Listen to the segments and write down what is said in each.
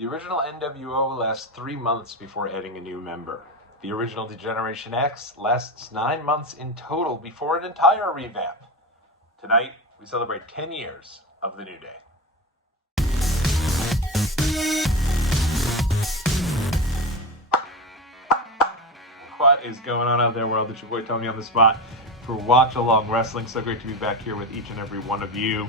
The original NWO lasts 3 months before adding a new member. The original D-Generation X lasts 9 months in total before an entire revamp. Tonight, we celebrate 10 years of the New Day. What is going on out there, world? It's your boy Tony on the spot for Watch Along Wrestling. So great to be back here with each and every one of you.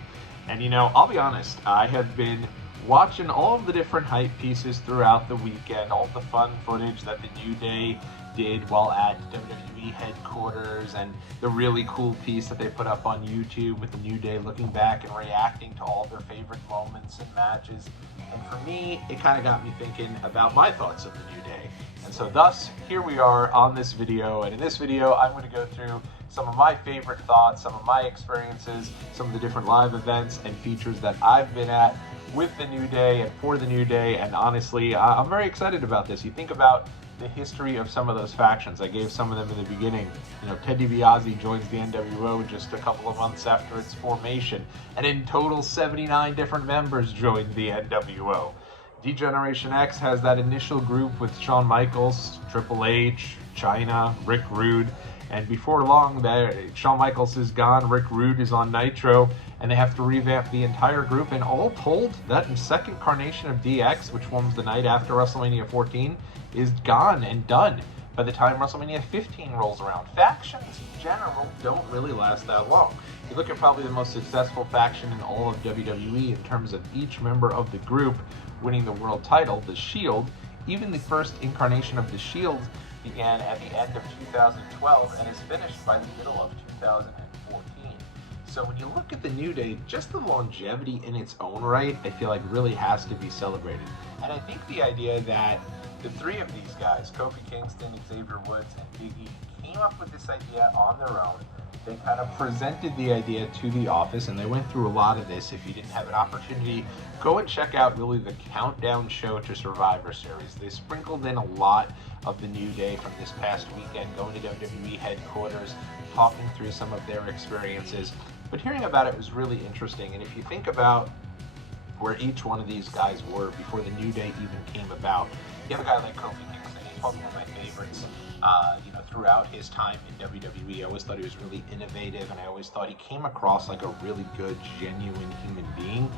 And you know, I'll be honest, I have been watching all of the different hype pieces throughout the weekend, all the fun footage that the New Day did while at WWE headquarters, and the really cool piece that they put up on YouTube with the New Day looking back and reacting to all their favorite moments and matches. And for me, it kind of got me thinking about my thoughts of the New Day. And so thus, here we are on this video, and in this video, I'm going to go through some of my favorite thoughts, some of my experiences, some of the different live events and features that I've been at with the New Day and for the New Day, and honestly, I'm very excited about this. You think about the history of some of those factions. I gave some of them in the beginning. You know, Ted DiBiase joins the NWO just a couple of months after its formation, and in total 79 different members joined the NWO. D-Generation X has that initial group with Shawn Michaels, Triple H, Chyna, Rick Rude, and before long, Shawn Michaels is gone, Rick Rude is on Nitro, and they have to revamp the entire group. And all told, that second incarnation of DX, which forms the night after WrestleMania 14, is gone and done by the time WrestleMania 15 rolls around. Factions in general don't really last that long. You look at probably the most successful faction in all of WWE in terms of each member of the group winning the world title, The Shield. Even the first incarnation of The Shield began at the end of 2012 and is finished by the middle of 2014. So when you look at the New Day, just the longevity in its own right, I feel like really has to be celebrated. And I think the idea that the three of these guys, Kofi Kingston, Xavier Woods, and Big E, came up with this idea on their own. They kind of presented the idea to the office, and they went through a lot of this. If you didn't have an opportunity, go and check out really the countdown show to Survivor Series. They sprinkled in a lot of the New Day from this past weekend, going to WWE headquarters, talking through some of their experiences. But hearing about it was really interesting, and if you think about where each one of these guys were before the New Day even came about, you have a guy like Kofi Kingston. He's probably one of my favorites. Throughout his time in WWE, I always thought he was really innovative, and I always thought he came across like a really good, genuine human being,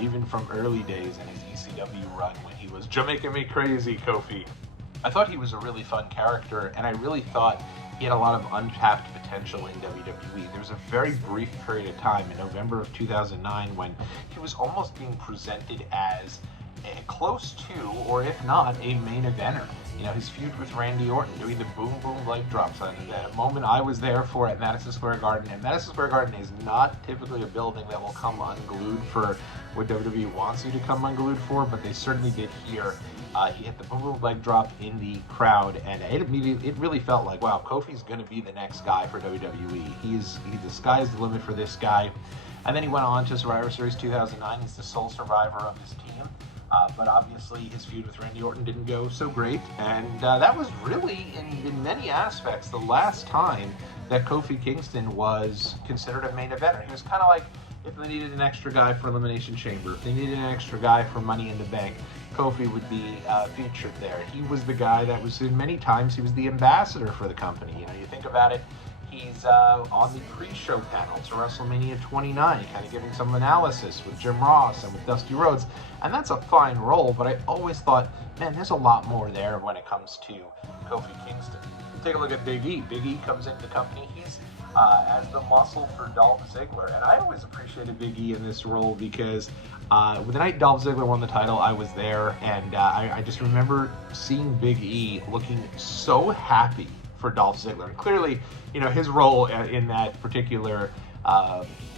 even from early days in his ECW run when he was "Jamaica Me Crazy Kofi." I thought he was a really fun character, and I really thought he had a lot of untapped potential in WWE. There was a very brief period of time in November of 2009 when he was almost being presented as close to, or if not, a main eventer. You know, his feud with Randy Orton, doing the boom boom leg drops, and the moment I was there for at Madison Square Garden. And Madison Square Garden is not typically a building that will come unglued for what WWE wants you to come unglued for, but they certainly did here. He hit the boom boom leg drop in the crowd, and it really felt like, wow, Kofi's going to be the next guy for WWE. The sky's the limit for this guy. And then he went on to Survivor Series 2009. He's the sole survivor of his team. But obviously his feud with Randy Orton didn't go so great, and that was really, in many aspects, the last time that Kofi Kingston was considered a main eventer. He was kind of like, if they needed an extra guy for Elimination Chamber, if they needed an extra guy for Money in the Bank, Kofi would be featured there. He was the guy that was, many times, he was the ambassador for the company. You know, you think about it, he's on the pre-show panel to WrestleMania 29, kind of giving some analysis with Jim Ross and with Dusty Rhodes, and that's a fine role, but I always thought, man, there's a lot more there when it comes to Kofi Kingston. Take a look at Big E. Big E comes into the company. He's as the muscle for Dolph Ziggler, and I always appreciated Big E in this role because the night Dolph Ziggler won the title, I was there, and I just remember seeing Big E looking so happy for Dolph Ziggler. And clearly, you know, his role in that particular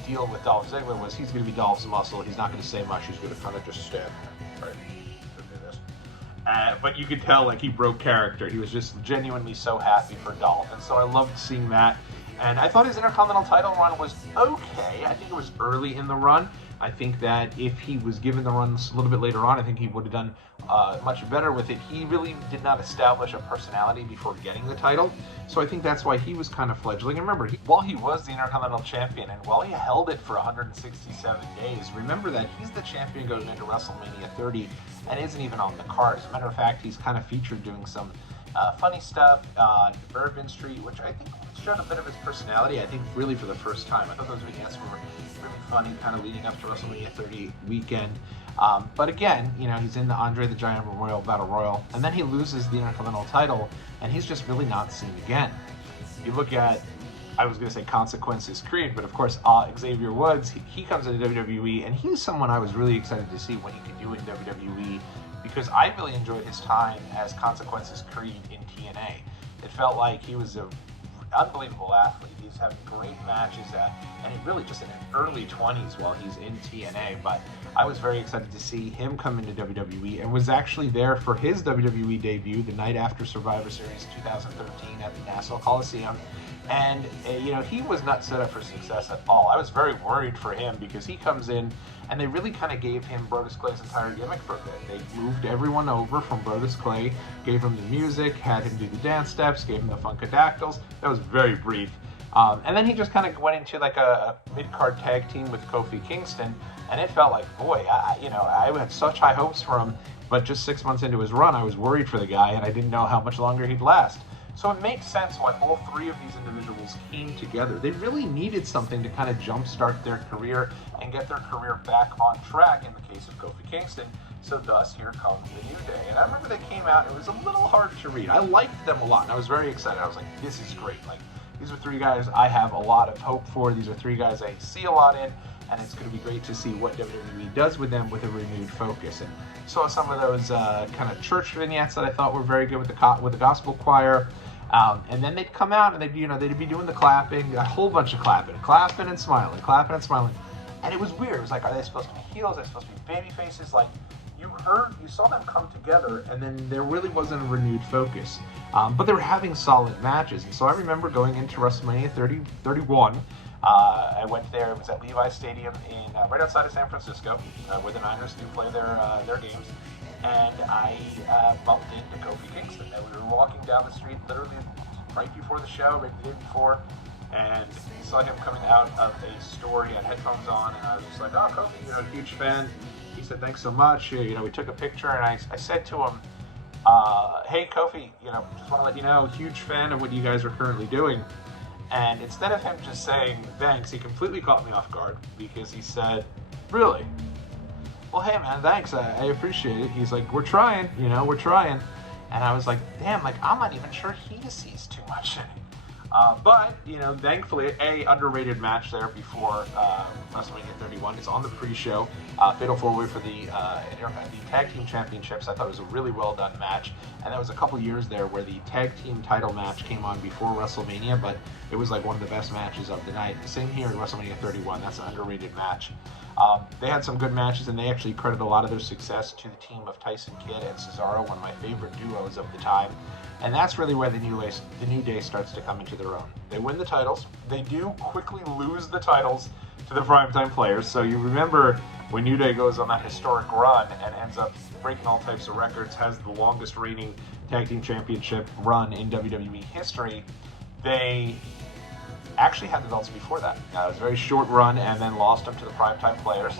deal with Dolph Ziggler was he's going to be Dolph's muscle. He's not going to say much. He's going to kind of just stand there, right? But you could tell, like, he broke character. He was just genuinely so happy for Dolph, and so I loved seeing that. And I thought his Intercontinental title run was okay. I think it was early in the run. I think that if he was given the runs a little bit later on, I think he would have done much better with it. He really did not establish a personality before getting the title, so I think that's why he was kind of fledgling. And remember, while he was the Intercontinental Champion, and while he held it for 167 days, remember that he's the champion going into WrestleMania 30 and isn't even on the card. As a matter of fact, he's kind of featured doing some funny stuff on Bourbon Street, which I think showed a bit of his personality, I think, really for the first time. I thought those vignettes were really funny, kind of leading up to WrestleMania 30 weekend. But again, you know, he's in the Andre the Giant Memorial Battle Royal, and then he loses the Intercontinental title, and he's just really not seen again. You look at, I was going to say Consequences Creed, but of course Xavier Woods, he comes into WWE, and he's someone I was really excited to see what he could do in WWE, because I really enjoyed his time as Consequences Creed in TNA. It felt like he was an unbelievable athlete. He's having great matches and he really just in his early 20s while he's in TNA. But I was very excited to see him come into WWE, and was actually there for his WWE debut the night after Survivor Series 2013 at the Nassau Coliseum. And, you know, he was not set up for success at all. I was very worried for him because he comes in and they really kind of gave him Brodus Clay's entire gimmick for a bit. They moved everyone over from Brodus Clay, gave him the music, had him do the dance steps, gave him the Funkadactyls. That was very brief. And then he just kind of went into like a mid-card tag team with Kofi Kingston, and it felt like, boy, I had such high hopes for him, but just 6 months into his run, I was worried for the guy, and I didn't know how much longer he'd last. So it makes sense why all three of these individuals came together. They really needed something to kind of jumpstart their career and get their career back on track in the case of Kofi Kingston. So thus, here comes the New Day. And I remember they came out, and it was a little hard to read. I liked them a lot, and I was very excited. I was like, this is great. Like, these are three guys I have a lot of hope for. These are three guys I see a lot in, and it's going to be great to see what WWE does with them with a renewed focus. And saw some of those kind of church vignettes that I thought were very good with the gospel choir. And then they'd come out and they'd be doing the clapping, a whole bunch of clapping and smiling. And it was weird. It was like, are they supposed to be heels? Are they supposed to be baby faces? Like, you saw them come together, and then there really wasn't a renewed focus. But they were having solid matches. And so I remember going into WrestleMania 31. I went there. It was at Levi's Stadium right outside of San Francisco, where the Niners do play their games. And I bumped into Kofi Kingston. And we were walking down the street literally right before the show, maybe the day before, and saw him coming out of a store. He had headphones on, and I was just like, oh, Kofi, huge fan. He said, thanks so much. We took a picture, and I said to him, hey, Kofi, just want to let you know, huge fan of what you guys are currently doing. And instead of him just saying thanks, he completely caught me off guard, because he said, really? Well, hey, man, thanks. I appreciate it. He's like, we're trying. We're trying. And I was like, damn, I'm not even sure he sees too much in it. But, thankfully, underrated match there before WrestleMania 31. It's on the pre-show. Fatal 4-Way for the Tag Team Championships. I thought it was a really well-done match. And there was a couple years there where the Tag Team title match came on before WrestleMania, but it was like one of the best matches of the night. Same here at WrestleMania 31. That's an underrated match. They had some good matches, and they actually credit a lot of their success to the team of Tyson Kidd and Cesaro, one of my favorite duos of the time. And that's really where the New Day starts to come into their own. They win the titles. They do quickly lose the titles to the Primetime Players. So you remember when New Day goes on that historic run and ends up breaking all types of records, has the longest reigning Tag Team Championship run in WWE history. They actually had the belts before that. It was a very short run, and then lost them to the Primetime Players.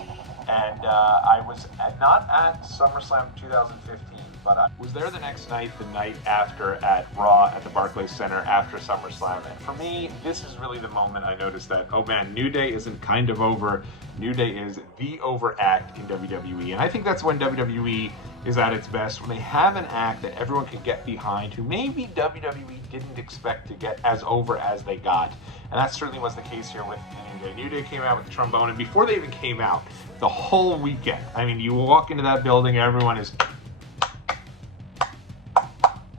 And I was not at SummerSlam 2015, but I was there the next night, the night after, at Raw at the Barclays Center after SummerSlam. And for me, this is really the moment I noticed that, oh man, New Day isn't kind of over. New Day is the over act in WWE. And I think that's when WWE is at its best, when they have an act that everyone can get behind, who maybe WWE didn't expect to get as over as they got. And that certainly was the case here with the New Day. New Day came out with the trombone, and before they even came out, the whole weekend, I mean, you walk into that building, everyone is...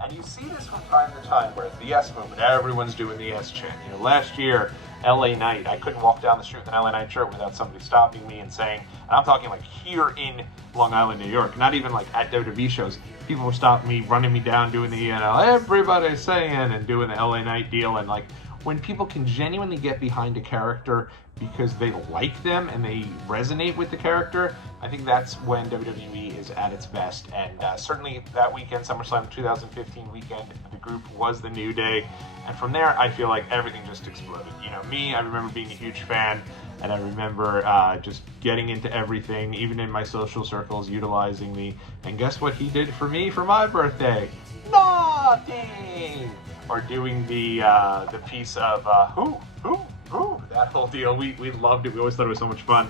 And you see this from time to time, where it's the yes movement, everyone's doing the yes chant. Last year, LA Knight, I couldn't walk down the street with an LA Knight shirt without somebody stopping me and saying, and I'm talking like here in Long Island, New York, not even like at WWE shows, people were stopping me, running me down, doing the, everybody's saying, and doing the LA Knight deal, and like, when people can genuinely get behind a character because they like them and they resonate with the character, I think that's when WWE is at its best. And certainly that weekend, SummerSlam 2015 weekend, the group was the New Day. And from there, I feel like everything just exploded. You know, me, I remember being a huge fan, and I remember just getting into everything, even in my social circles, utilizing me. And guess what he did for me for my birthday? Nothing! Or doing the piece of who, that whole deal. We loved it. We always thought it was so much fun.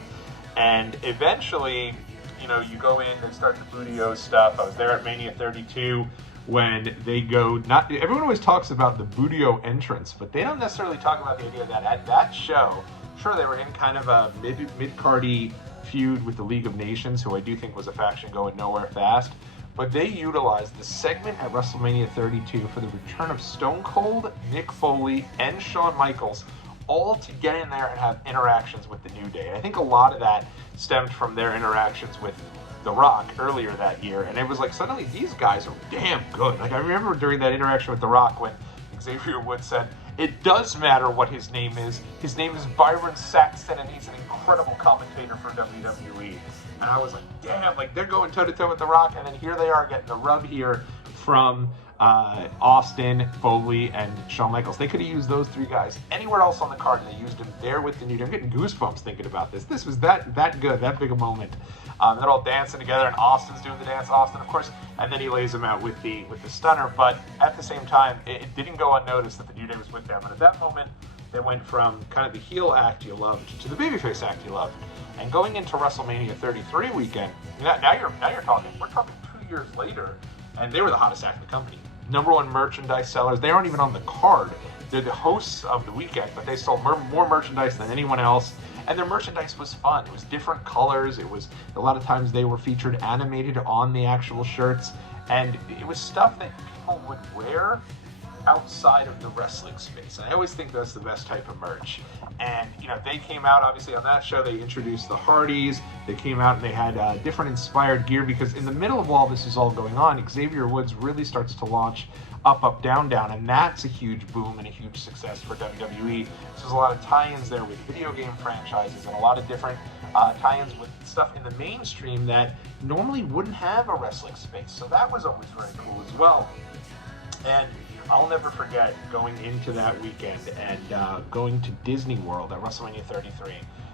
And eventually, you know, you go in and start the Budio stuff. I was there at Mania 32 when they go, not everyone always talks about the Budio entrance, but they don't necessarily talk about the idea that at that show, sure, they were in kind of a mid-cardy feud with the League of Nations, who I do think was a faction going nowhere fast. But they utilized the segment at WrestleMania 32 for the return of Stone Cold, Mick Foley, and Shawn Michaels, all to get in there and have interactions with the New Day. I think a lot of that stemmed from their interactions with The Rock earlier that year, and it was like, suddenly these guys are damn good. Like, I remember during that interaction with The Rock when Xavier Woods said, "It does matter what his name is. His name is Byron Saxton, and he's an incredible commentator for WWE." And I was like, damn, like, they're going toe-to-toe with The Rock, and then here they are getting the rub here from Austin, Foley, and Shawn Michaels. They could have used those three guys anywhere else on the card, and they used them there with the New Day. I'm getting goosebumps thinking about this. This was that good, that big a moment. They're all dancing together, and Austin's doing the dance. Austin, of course, and then he lays him out with the stunner. But at the same time, it didn't go unnoticed that the New Day was with them. And at that moment, they went from kind of the heel act you loved to the babyface act you loved. And going into WrestleMania 33 weekend, now you're talking. We're talking 2 years later, and they were the hottest act in the company. #1 merchandise sellers. They aren't even on the card. They're the hosts of the weekend, but they sold more merchandise than anyone else. And their merchandise was fun. It was different colors. It was, a lot of times they were featured animated on the actual shirts. And it was stuff that people would wear outside of the wrestling space. And I always think that's the best type of merch. And, you know, they came out, obviously, on that show, they introduced the Hardys. They came out and they had different inspired gear, because in the middle of all this is all going on, Xavier Woods really starts to launch Up, Up, Down, Down, and that's a huge boom and a huge success for WWE. So there's a lot of tie-ins there with video game franchises and a lot of different tie-ins with stuff in the mainstream that normally wouldn't have a wrestling space. So that was always very cool as well. And I'll never forget going into that weekend and going to Disney World at WrestleMania 33.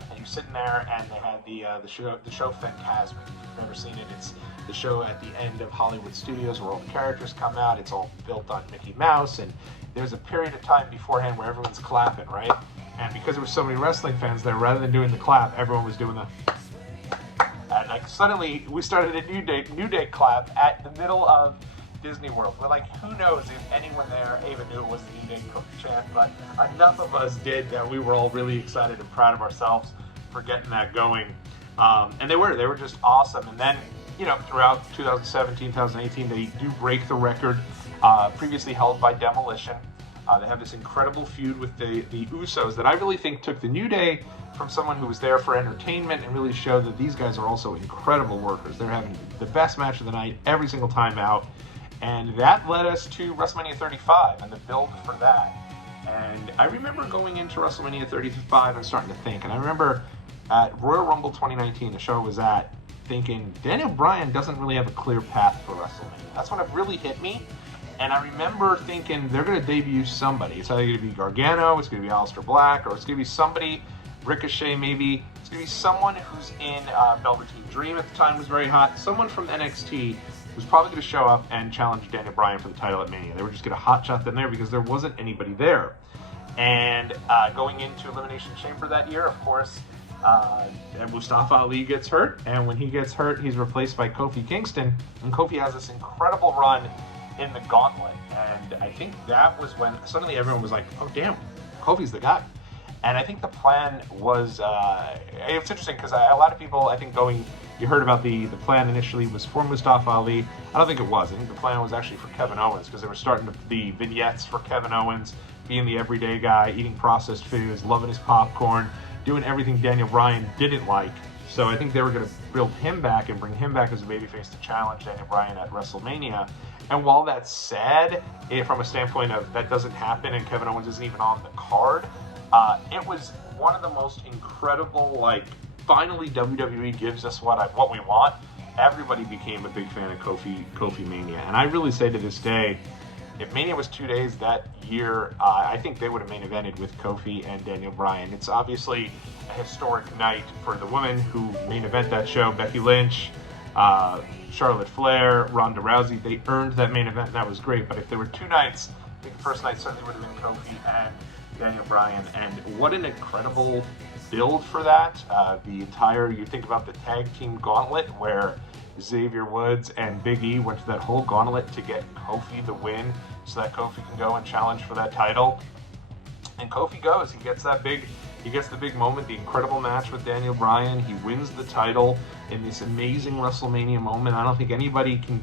And you're sitting there, and they had the show Phantasmic. If you've never seen it, it's the show at the end of Hollywood Studios where all the characters come out. It's all built on Mickey Mouse, and there's a period of time beforehand where everyone's clapping, right? And because there were so many wrestling fans there, rather than doing the clap, everyone was doing the... And like suddenly, we started a New Day clap at the middle of Disney World. We're like, who knows if anyone there even knew it was the New Day chant, but enough of us did that we were all really excited and proud of ourselves for getting that going. And they were just awesome. And then, you know, throughout 2017, 2018, they do break the record previously held by Demolition. They have this incredible feud with the Usos that I really think took the New Day from someone who was there for entertainment and really showed that these guys are also incredible workers. They're having the best match of the night every single time out. And that led us to WrestleMania 35 and the build for that. And I remember going into WrestleMania 35 and starting to think, and I remember at Royal Rumble 2019, the show I was at, thinking, Daniel Bryan doesn't really have a clear path for WrestleMania. That's when it really hit me. And I remember thinking, they're going to debut somebody. It's either going to be Gargano, it's going to be Aleister Black, or it's going to be somebody, Ricochet maybe. It's going to be someone who's in Velveteen Dream at the time was very hot. Someone from NXT was probably going to show up and challenge Daniel Bryan for the title at Mania. They were just going to hotshot them there because there wasn't anybody there. And going into Elimination Chamber that year, of course, Mustafa Ali gets hurt. And when he gets hurt, he's replaced by Kofi Kingston. And Kofi has this incredible run in the Gauntlet. And I think that was when suddenly everyone was like, oh, damn, Kofi's the guy. And I think the plan was, it's interesting because a lot of people, I think you heard about the plan initially was for Mustafa Ali. I don't think it was. I think the plan was actually for Kevin Owens because they were starting the vignettes for Kevin Owens, being the everyday guy, eating processed foods, loving his popcorn, doing everything Daniel Bryan didn't like. So I think they were going to build him back and bring him back as a babyface to challenge Daniel Bryan at WrestleMania. And while that's sad, from a standpoint of that doesn't happen and Kevin Owens isn't even on the card, it was one of the most incredible, like, finally WWE gives us what we want. Everybody became a big fan of Kofi Mania. And I really say to this day, if Mania was 2 days that year, I think they would have main evented with Kofi and Daniel Bryan. It's obviously a historic night for the women who main event that show. Becky Lynch, Charlotte Flair, Ronda Rousey, they earned that main event, and that was great. But if there were 2 nights, I think the first night certainly would have been Kofi and Daniel Bryan. And what an incredible build for that. You think about the tag team gauntlet where Xavier Woods and Big E went to that whole gauntlet to get Kofi the win so that Kofi can go and challenge for that title. And Kofi goes, he gets the big moment, the incredible match with Daniel Bryan. He wins the title in this amazing WrestleMania moment. I don't think anybody can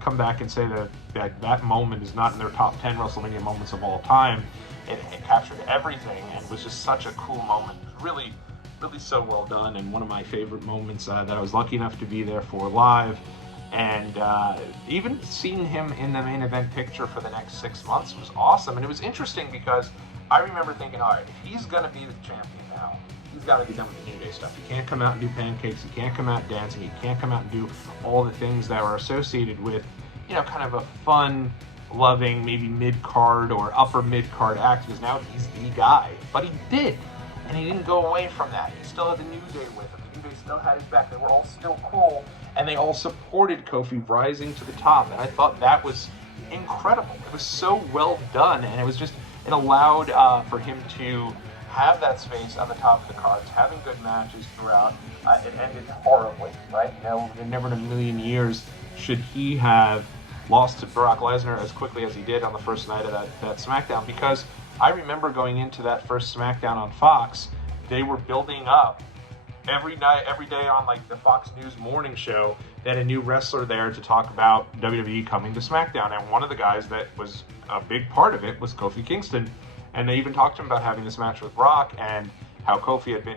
come back and say that moment is not in their top 10 WrestleMania moments of all time. It captured everything and was just such a cool moment. It was really so well done, and one of my favorite moments that I was lucky enough to be there for live. And even seeing him in the main event picture for the next 6 months was awesome. And it was interesting because I remember thinking, all right, if he's going to be the champion now, he's got to be done with the New Day stuff. He can't come out and do pancakes. He can't come out dancing. He can't come out and do all the things that are associated with, kind of a fun, loving, maybe mid-card or upper mid-card act, because now he's the guy. But he did. And he didn't go away from that. He still had the New Day with him. The New Day still had his back. They were all still cool. And they all supported Kofi rising to the top. And I thought that was incredible. It was so well done. And it allowed for him to have that space on the top of the cards, having good matches throughout. It ended horribly, right? Never in a million years should he have lost to Brock Lesnar as quickly as he did on the first night of that SmackDown, because I remember going into that first SmackDown on Fox, they were building up every day on like the Fox News morning show. They had a new wrestler there to talk about WWE coming to SmackDown, and one of the guys that was a big part of it was Kofi Kingston. And they even talked to him about having this match with Brock and how Kofi had been,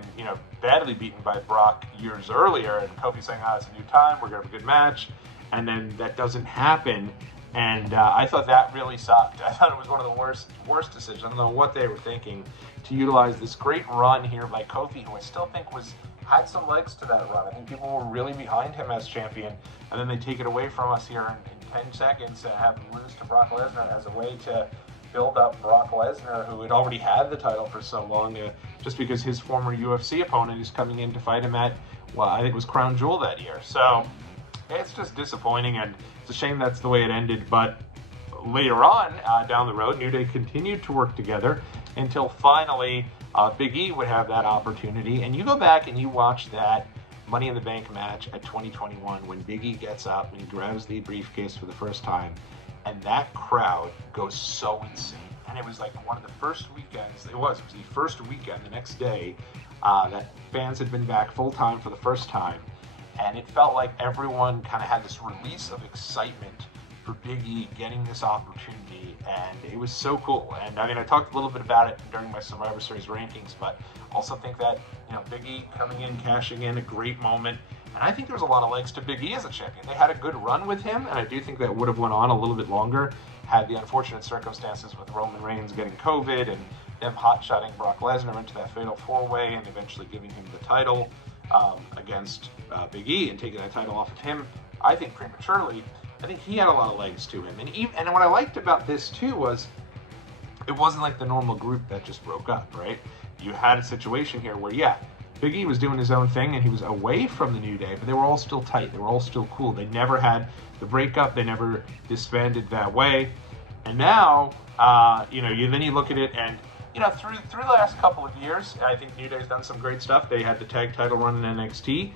badly beaten by Brock years earlier, and Kofi saying, it's a new time, we're gonna have a good match, and then that doesn't happen. And I thought that really sucked. I thought it was one of the worst decisions. I don't know what they were thinking to utilize this great run here by Kofi, who I still think had some legs to that run. I think people were really behind him as champion, and then they take it away from us here in 10 seconds and have him lose to Brock Lesnar as a way to build up Brock Lesnar, who had already had the title for so long, just because his former UFC opponent is coming in to fight him at, I think it was Crown Jewel that year. So it's just disappointing, and it's a shame that's the way it ended. But later on, down the road, New Day continued to work together until finally Big E would have that opportunity. And you go back and you watch that Money in the Bank match at 2021 when Big E gets up and he grabs the briefcase for the first time, and that crowd goes so insane. And it was like one of the first weekends, it was the first weekend, the next day, that fans had been back full time for the first time. And it felt like everyone kind of had this release of excitement for Big E getting this opportunity, and it was so cool. And I mean, I talked a little bit about it during my Survivor Series rankings, but also think that, Big E coming in, cashing in, a great moment. And I think there was a lot of legs to Big E as a champion. They had a good run with him, and I do think that would have went on a little bit longer had the unfortunate circumstances with Roman Reigns getting COVID and them hot-shotting Brock Lesnar into that fatal four-way and eventually giving him the title against Big E and taking that title off of him, I think prematurely. I think he had a lot of legs to him. And what I liked about this, too, was it wasn't like the normal group that just broke up, right? You had a situation here where, Big E was doing his own thing and he was away from the New Day, but they were all still tight. They were all still cool. They never had the breakup. They never disbanded that way. And now, then you look at it and, through the last couple of years, I think New Day's done some great stuff. They had the tag title run in NXT.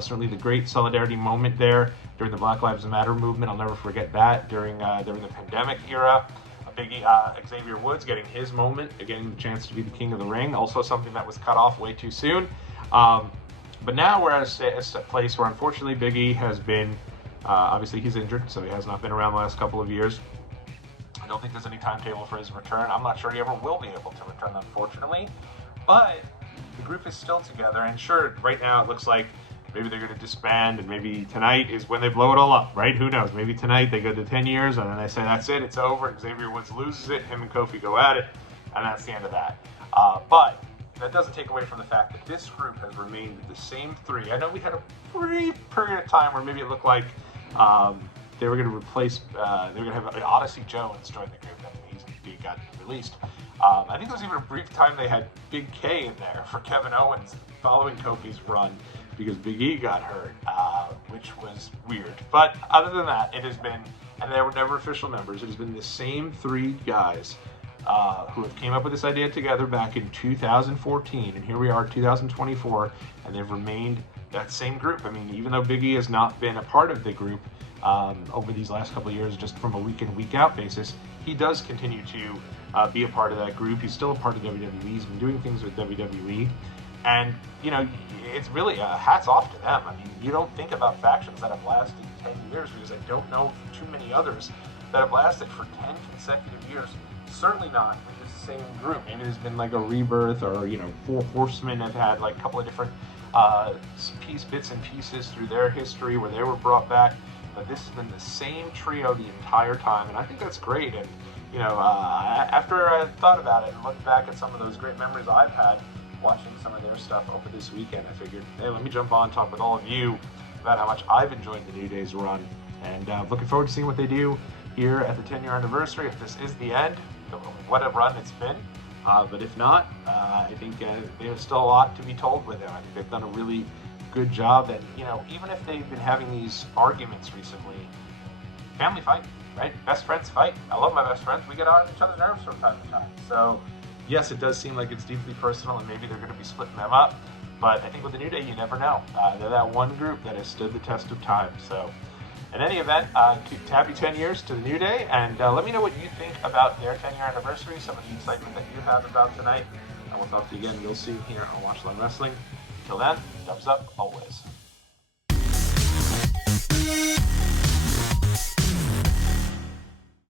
Certainly the great solidarity moment there during the Black Lives Matter movement. I'll never forget that during the pandemic era. Xavier Woods getting his moment, getting the chance to be the king of the ring. Also something that was cut off way too soon. But now we're at a place where unfortunately Big E has been, obviously he's injured, so he has not been around the last couple of years. I don't think there's any timetable for his return. I'm not sure he ever will be able to return, unfortunately. But the group is still together, and sure, right now it looks like maybe they're going to disband, and maybe tonight is when they blow it all up, right? Who knows? Maybe tonight they go to 10 years, and then they say, that's it, it's over. Xavier Woods loses it, him and Kofi go at it, and that's the end of that. But that doesn't take away from the fact that this group has remained the same three. I know we had a brief period of time where maybe it looked like they were going to replace, they were going to have Odyssey Jones join the group, and he got released. I think there was even a brief time they had Big K in there for Kevin Owens following Kofi's run because Big E got hurt, which was weird. But other than that, it has been, and they were never official members, it has been the same three guys who have came up with this idea together back in 2014, and here we are 2024, and they've remained that same group. I mean, even though Big E has not been a part of the group over these last couple of years, just from a week in, week out basis, he does continue to be a part of that group. He's still a part of WWE. He's been doing things with WWE. And, you know, it's really hats off to them. I mean, you don't think about factions that have lasted 10 years, because I don't know of too many others that have lasted for 10 consecutive years. Certainly not in the same group. Maybe there's been like a rebirth, or, you know, Four Horsemen have had like a couple of different bits and pieces through their history where they were brought back. But this has been the same trio the entire time, and I think that's great. And, you know, after I thought about it and looked back at some of those great memories I've had watching some of their stuff over this weekend, I figured, hey, let me jump on and talk with all of you about how much I've enjoyed the New Day's run, and looking forward to seeing what they do here at the 10-year anniversary. If this is the end, what a run it's been. But if not, I think there's still a lot to be told with them. I think they've done a really good job. And, you know, even if they've been having these arguments recently, family fight, right? Best friends fight. I love my best friends. We get on each other's nerves from time to time. So, yes, it does seem like it's deeply personal, and maybe they're going to be splitting them up. But I think with the New Day, you never know. They're that one group that has stood the test of time. So, in any event, happy 10 years to the New Day, and let me know what you think about their 10-year anniversary, some of the excitement that you have about tonight. And we'll talk to you again real soon here on Watch Along Wrestling. Until then, thumbs up always.